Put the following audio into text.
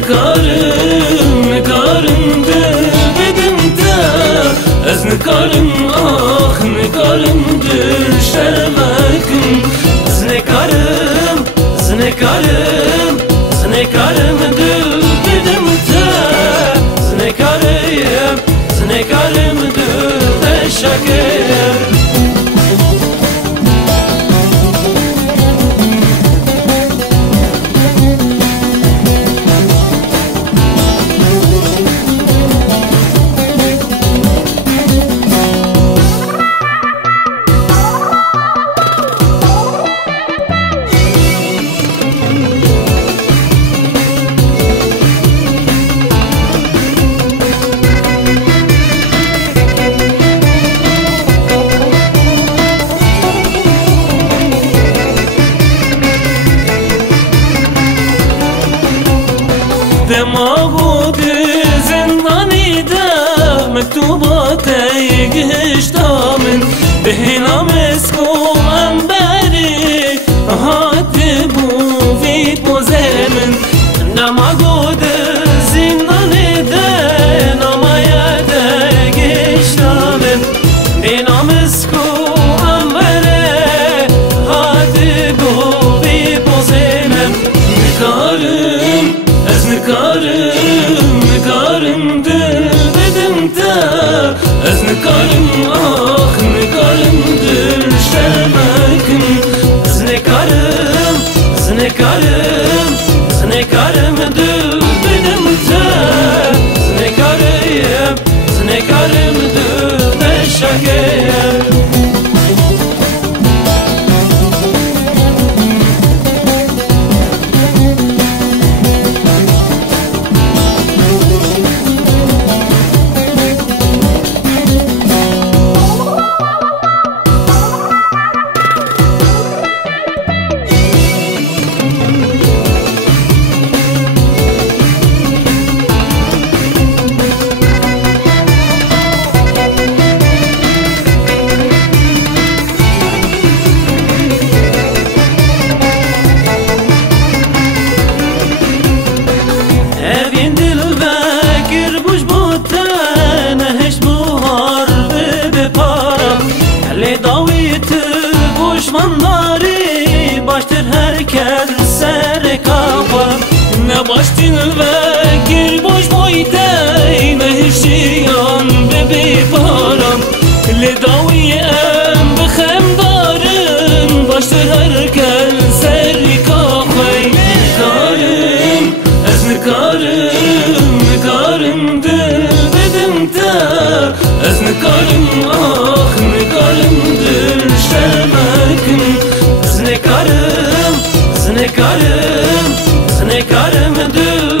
نکارم دل بدم ده از نکارم آخ نکارم دل شرمکم از نکارم دل بدم ده از نکارم دل شکر دماغو زندانی ده مکتوبات گشتا من بهنا مسکو انبری هات بوید مزمن دماغو زندانی ده نمایه ده گشتا من بهنا مسکو انبری هات بوید مزمن نکارم دل بدم ده از نکارم آخ نکارم دل شرمکم از نکارم دل بدم ده از نکارم دل شکر düşmanları baştır herkes ser kafa ne baştın ve gir boş boyda ne hişiyan bebi param le dawi em bixem darın baştır herkes ser kafa nikarim ez nikarim dil bedim de ez nikarim ah nikarim dil şermekim ez nikarim dil